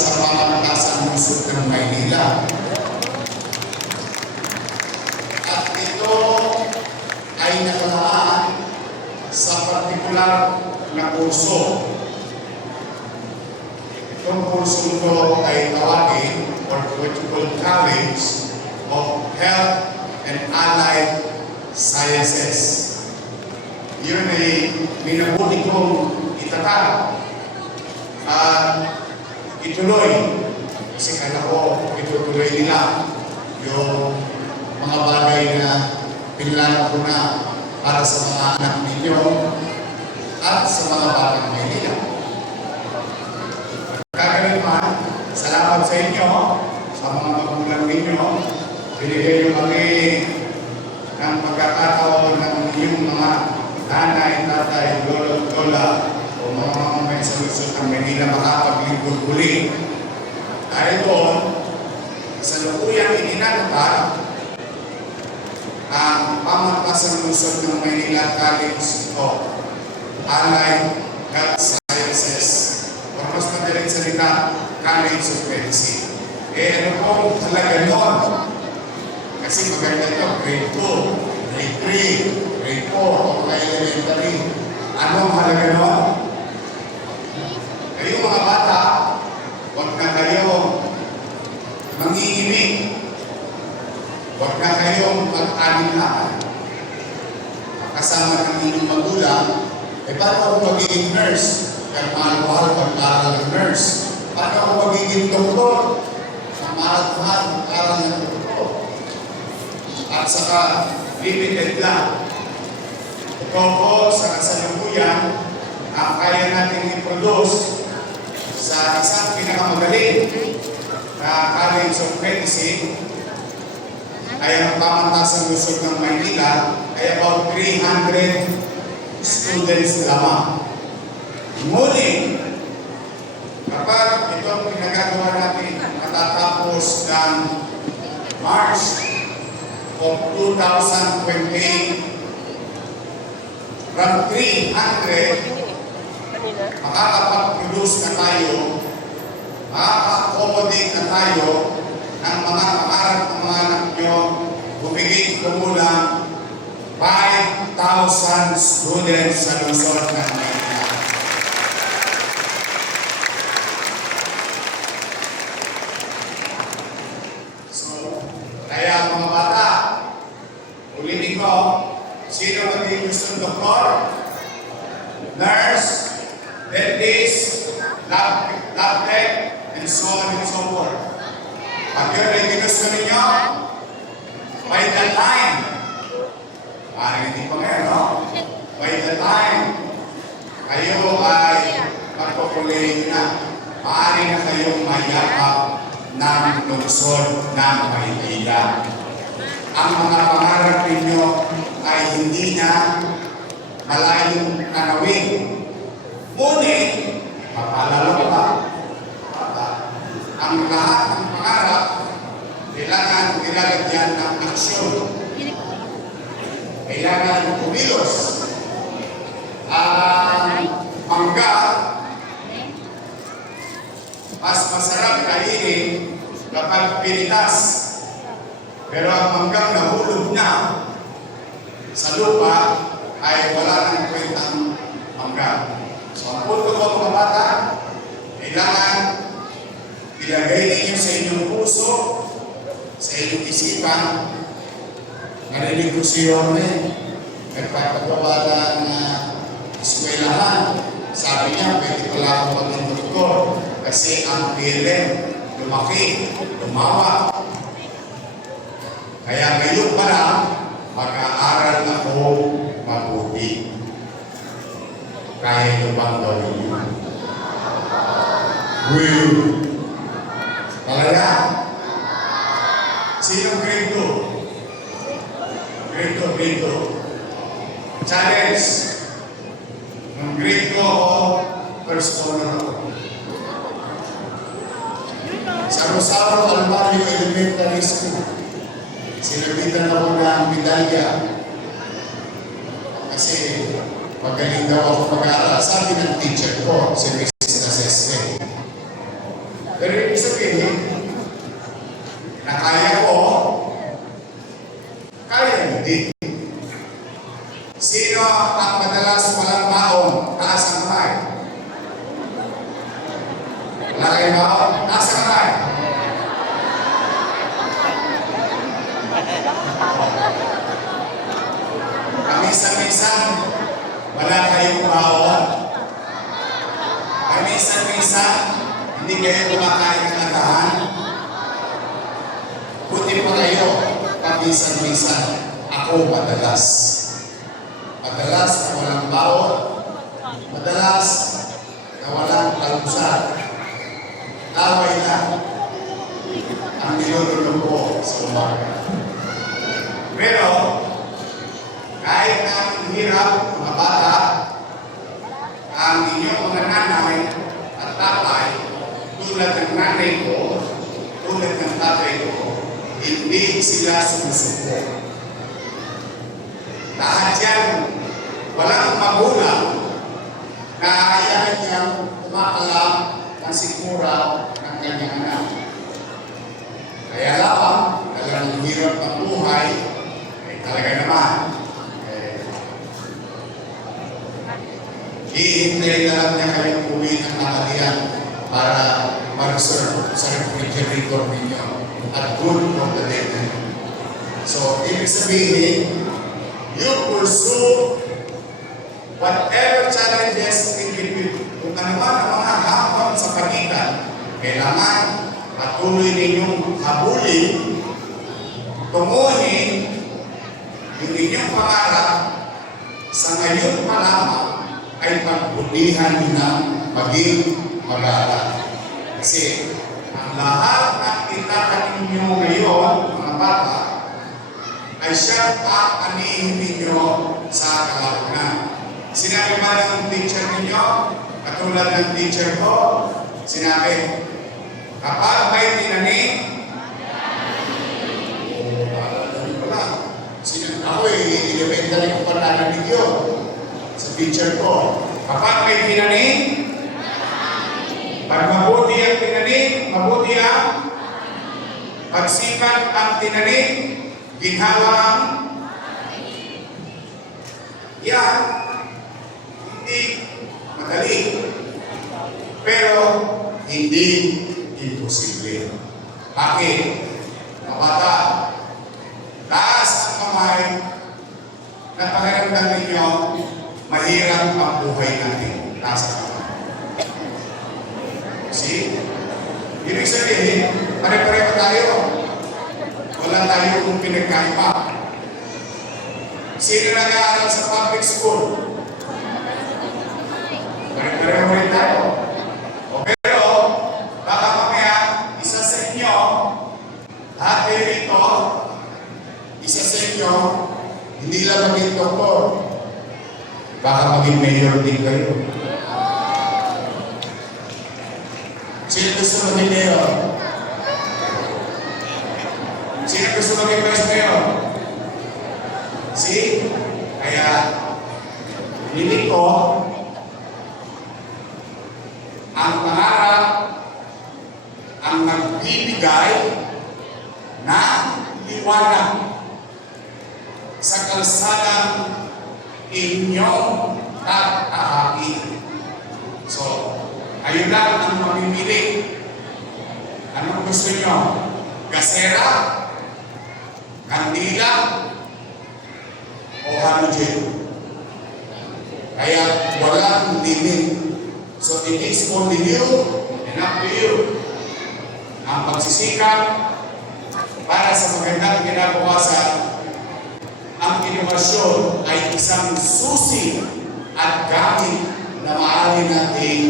sa pamatasan lungsod ng Maynila. At ito ay nakalaan sa partikular na kurso. Itong kurso ito ay tawagin or Political College of Health and Allied Sciences. Yun ay minabuti kong itatag at ituloy kasi kala ko itutuloy nila yung mga bagay na pinilano ko na para sa mga anak ninyo at sa mga batang Maynila. Kagaling man, salamat sa inyo, sa mga magulang ninyo. Binigay nyo kami ng pagkakataon ng inyong mga nanay, tatay, lolo, lola o mga mamamay sa lungsod ng Maynila makapaglingkod muli. Dahil doon, sa lukuyang ininatupad ang pamatasan lungsod ng Maynila College of Allied Health Sciences o mas madaling salita, College of Medicine. Ano pong halaga nun? Kasi maganda ito, grade 2, grade 3, grade 4, o mga elementary. Anong halaga nun? Kayo mga bata, huwag na kayo mangingimik. Huwag na kayong mag-alinlaan. Kasama ng inyong magulang, paano ako magiging nurse? Kaya mahal-mahal pag-aral ng nurse. Paano ako magiging doktor? Mahal-mahal pag-aral ng doktor. At saka, limited lang. Ito po sa kasalukuyan, ang kaya natin i-produce sa isang pinakamagaling na College of Medicine ay ang pamatasan lungsod ng Maynila ay about 300 students lamang. Ngunit, kapag itong pinagagawa natin matatapos ng March of 2028, from 300, makakapag-produce na tayo, makaka-accommodate na tayo ng mga pangarap ng mga anak nyo, bumigay kumulang 5,000 students sa lungsod ng Maynila. So, kaya mga bata, ulitin ko, sino magiging gustong doktor, nurse, dentist, lab tech, and so on and so forth. Pag yun ay ginusto ninyo, by the time, parang hindi pa ngayon, no? By the time, kayo ay magpupulihin na, maaari na kayong mayakap ng lungsod ng Maynila. Ang mga pangarap ninyo ay hindi na malayong tanawin. Ngunit, mapalalo pa, ang lahat ng pangarap kailangan nilalagyan ng aksyon. Kailangan kumilos. Mangga, mas masarap kainin kapag pinitas. Pero ang manggang nahulog na sa lupa ay wala nang kwentang mangga. So ang punto ko mga bata, kailangan ilagay ninyo sa inyong puso, sa inyong isipan, narinig ko si Yorme, nagpapagawa ng eskwelahan. Sabi niya, pwede pala ako maging doktor kasi ang PLM lumaki, lumawa. Kaya ngayon pa lang, mag-aaral ako mabuti. Kaya nyo bang gawin yun? Will. Talaga? Sino grade 2? Grade 2, grade 2. Challenge. Nung grade 2 ako, first honor ako. Sa Rosario Almario Elementary School, sinabitan ako ng medalya. Kasi magaling daw ako mag-aaral. Sabi ng teacher ko, si Mrs. Naseste. Pero ibig sabihin, na kaya ko, kaya hindi. Sino ang madalas walang baon? Taas ang kamay. Wala kayong baon? Taas ang kamay. Kaminsan-minsan, wala kayong baon. Kaminsan-minsan, hindi kayo kumakain ng agahan. Buti pa kayo, kaminsan-minsan, ako madalas. Madalas na walang baon, madalas na walang kalusan. Laway lang ang nilulunod ko sa umaga. Pero, kahit na ang hirap, mga bata, ang inyong mga nanay at tatay, tulad ng nanay ko, tulad ng tatay ko, hindi sila sumusuko. Lahat yan, walang magulang na ayaw niyang kumakalam ng sikmura ng kanyang anak. Kaya lamang, talagang hirap ng buhay, talaga naman, hihintayin na lang niya kayong uwi ng nakalian para mag-serve sa refrigerator ninyo at good for the day. So, ibig sabihin, you pursue whatever challenges in between. Kung ano man ang mga hamon sa pagitan, kailangan patuloy ninyong habulin, tunguhin yung inyong pangarap sa ngayon pa lamang ay pagbutihan nyo na maging mag-aaral. Kasi ang lahat ng itatanim nyo ngayon, mga bata, ay siyang aanihin ninyo sa kalaunan. Sinabi ba ng teacher ninyo, katulad ng teacher ko, sinabi, kapag may tinanim, ako elementary ko pa narinig yun sa teacher ko. Kapag may tinanim, pag mabuti ang tinanim, mabuti ang pagsikat ang tinanim, ginhawang yan, hindi madali, pero hindi imposible. Bakit? Mga bata, taas ang kamay na pakiramdam ninyo, mahirap ang buhay natin. Taas ang kamay. See? Ibig sabihin, pare-pareho tayo. Wala tayo kung pinagkaiba. Sino nag-aaral sa public school? Pare-pareho rin tayo. Pero, baka mamaya, isa sa inyo, lahat kayo rito, isa sa inyo, hindi lang maging doktor, baka maging mayor din kayo. Sino gusto maging mayor? Sino gusto maging vice mayor? See? Kaya, hindi ko ang pangarap ang nagbibigay na liwanag sa kalsadang inyong tatahakin. So, ayun lang ang mamimili. Anong gusto nyo? Gasera? Kandila? O halogen? Kaya walang limit. So it is only you and up to you ang pagsisikap para sa magandang kinabukasan. Ang inovasyon ay isang susi at gamit na maaari nating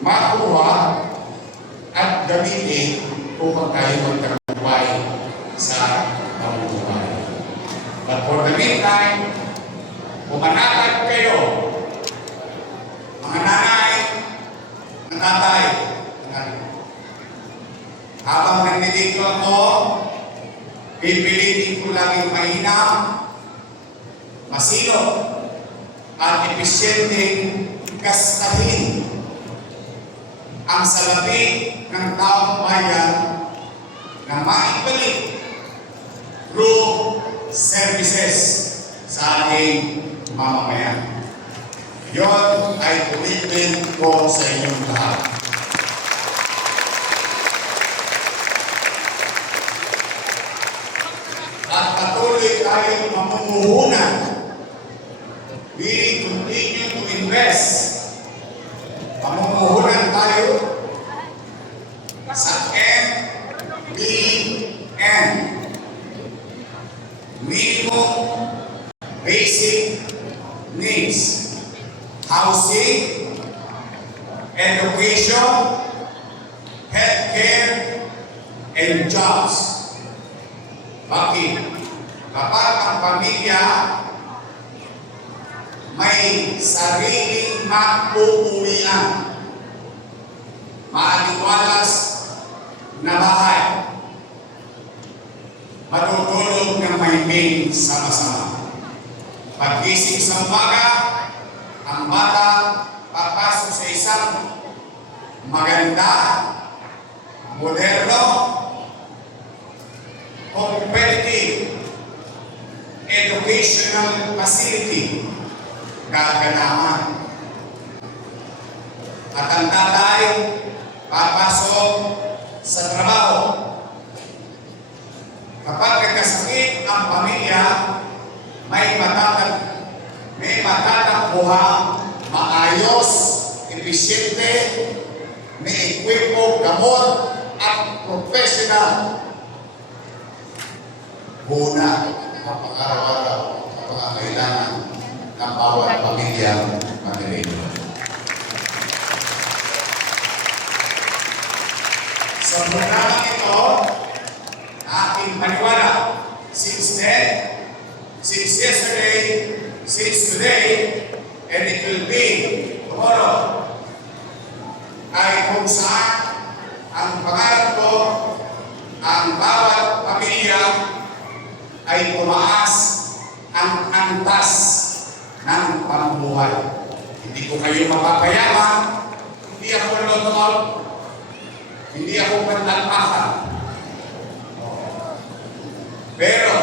makuha at gamitin upang tayo magtagumpay sa pamumuhay. But for the meantime, pumanatag kayo, mga nanay, mga tatay. Habang nandito ako, pipilitin ko laging mainam, masinop, at episyenteng kastahin ang salapi ng taong bayan na maibalik through services sa ating mamamayan. Yon ay commitment ko sa inyong lahat. At patuloy tayong mamumuhunan. We continue to invest. Mamumuhunan tayo sa MBN. Minimum Basic Needs. Housing, education, healthcare, and jobs. Bakit? Kapag ang pamilya may sariling mag-uuwian, maaliwalas na bahay, matutulog ng may sama-sama. Paggising sa umaga, ang bata papasok sa isang maganda, moderno, competitive educational facility, gaganahan. At ang tatay papasok sa trabaho. Kapag nagkasakit ang pamilya, may matatakbuhang maayos, episyente, may ekwipo, gamot, at professional. Una, kapag-araw-araw, kapag-kailangan ng bawat pamilyang Manila. Sa programang ito, aking paniwala, since yesterday, since today, and it will be tomorrow, ay kung saan ang pangarap ko, ang bawat pamilya ay tumaas ang antas ng pamumuhay. Hindi ko kayo mapapayaman, hindi ako lotol, hindi ako pantalpakan. Pero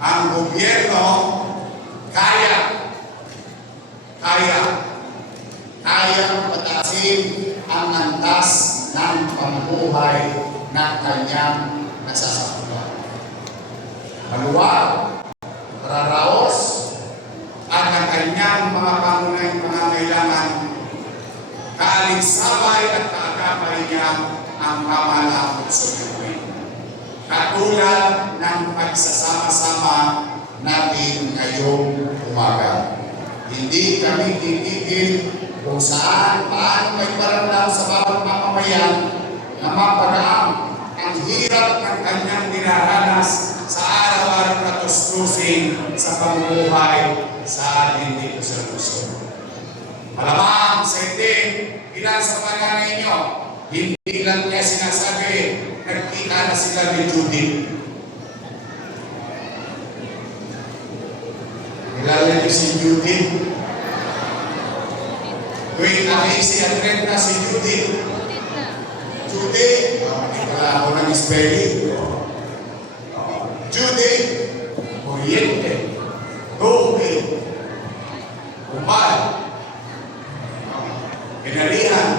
ang gobyerno kayang pataasin ang antas ng pamumuhay ng kanyang nasasakupan. Maluwag, mararaos, at ang kanyang mga pangunahing pangangailangan, kaaligsabay at kaagapay niya ang pamahalaan sa buhay. Katulad ng pagsasama-sama natin ngayong umaga. Hindi kami titigil kung saan, paano may paramdam sa bawat mamamayan na mapagaang ang hirap ng kanyang dinaranas sa araw-araw na tustusin sa pamumuhay sa atin dito sa Luzon. Malamang sa ilan sa mga ninyo, hindi lang niya sinasabi, nagkita na sila ni Judith. Kilala niyo si Judith? Tuwing nakisi at renta si Judith. Judith, nakikala ako ng spelling. Judith, kuryente, tubig, umal, pinalihan,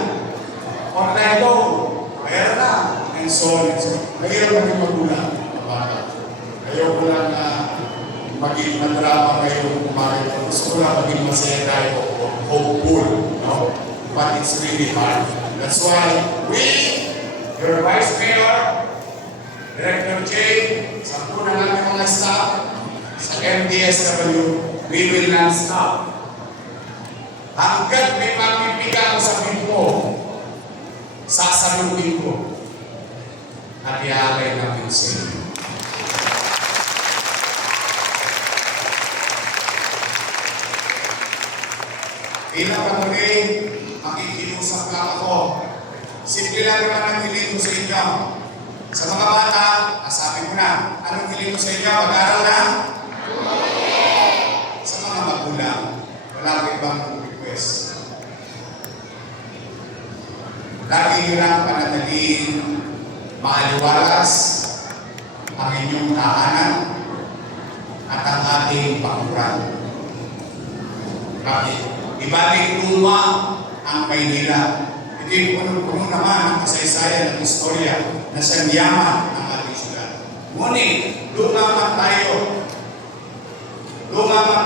orlando, mayroon na, and so on. Mayroon maging magulang. Ayaw ko lang na maging madrama ngayong kumain. Gusto ko lang maging masaya tayo, hopeful, no? But it's really hard. That's why we, your Vice Mayor, Director Jay, sa po na namin mga staff, sa MDSW, we will not stop. Hanggat may mapipigang sa pinto, sasaluhin ko at iaalay namin sa inyo. Bilang patuloy, makikiusap lang ako. Simple lang naman ang hiling ko sa inyo. Sa mga bata, sabi ko na, anong hiling ko sa inyo? Mag-aral na? Sa mga magulang, wala ko ibang request. lagi nyo lang panatiliin, maaliwalas ang inyong tahanan at ang ating bakuran. Bakit? Ibalik luma ang Maynila. Ito'y punong-puno naman ang kasaysayan ng istorya na sanyaman ng ating syudad. Ngunit, lumaman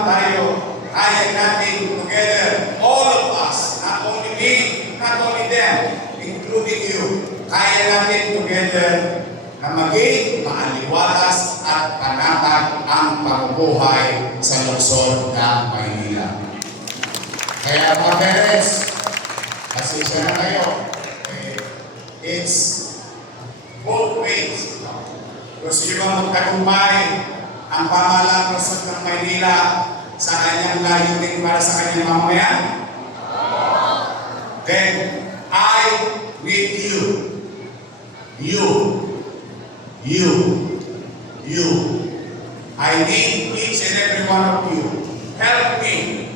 tayo, kaya natin together, all of us, not only me, not only them, including you, kaya natin together na maging maaliwalas at panatag ang pamumuhay sa lungsod ng Maynila. Kaya mga parents, pasensya na kayo. It's both ways. Gusto nyo ba magtagumpay ang pamahalaan ng lungsod ng Maynila sa kanyang layunin para sa kanyang mamamayan? Then, I need you. You. I need each and every one of you. Help me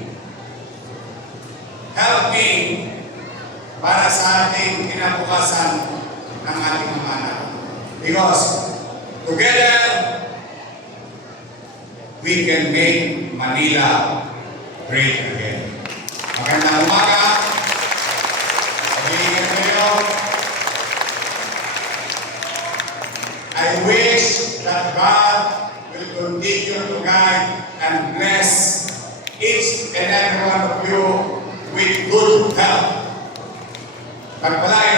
para sa ating kinabukasan ng ating mga anak. Because together, we can make Manila great again. Magandang umaga. Sabihin kayo. I wish that God will continue to guide and bless each and every one of you with good health. Pagpalain